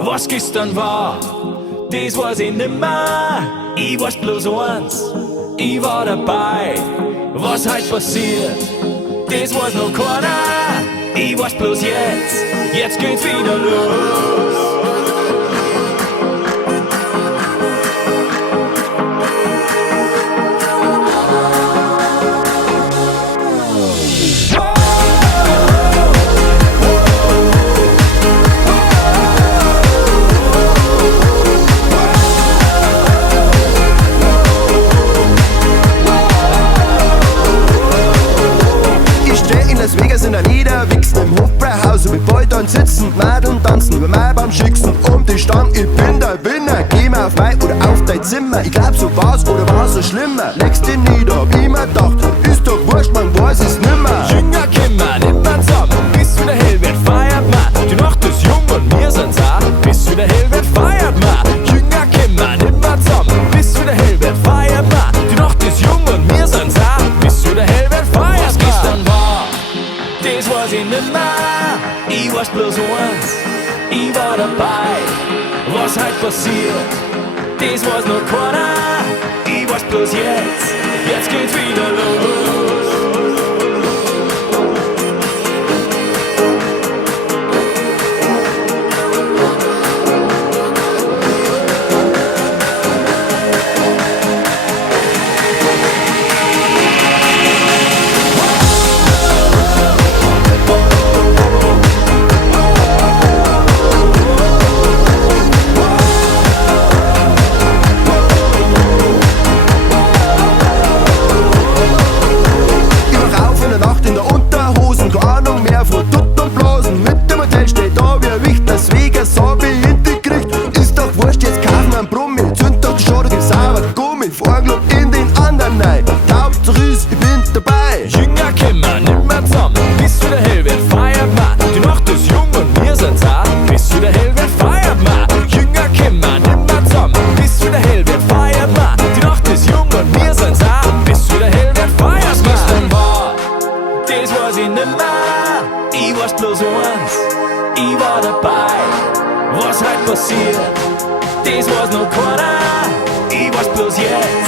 Was gestern war, das weiß ich nimmer. Ich weiß bloß eins, ich war dabei. Was heute passiert, das weiß noch keiner. Ich weiß bloß jetzt geht's wieder los. In der Niederwichsen im Hofbräuhaus mit Beutern sitzen, Mädeln tanzen über mein beim Schicksen um die Stange. Ich bin der Winner, geh mal auf mein oder auf dein Zimmer. Ich glaub, so war's oder war's so schlimmer. Nächste Nieder, hab ich mir gedacht, ist doch wurscht, man weiß es nimmer. Jünger Kimmer, nimmt man zusammen, bis wieder hell wird, feiert man. Die Nacht ist jung und wir sind's auch, bis wieder hell wird, feiert man. Jünger Kimmer, nimmt man zusammen, bis wieder hell wird, feiert man. Die Nacht ist jung und wir sind's auch, bis wieder hell wird, feiert man. Was gestern war, das weiß ich nimmer, ich weiß bloß eins, ich war dabei. Was heute passiert, das weiß noch keiner, ich weiß bloß jetzt geht's wieder los. In den anderen nein, Hauptsache ist, ich bin dabei. Jünger Kimmer, nimmt man zusammen, bis wieder hell wird, feiert man. Die Nacht ist jung und wir sind's auch, bis wieder hell wird, feiert man. Jünger Kimmer, nimmt man zusammen, bis wieder hell wird, feiert man. Die Nacht ist jung und wir sind's auch, bis wieder hell wird, feiert man. Was gestern war, das weiß ich nimmer, ich weiß bloß eins, ich war dabei. Was heute passiert, das weiß noch keiner, ich weiß bloß jetzt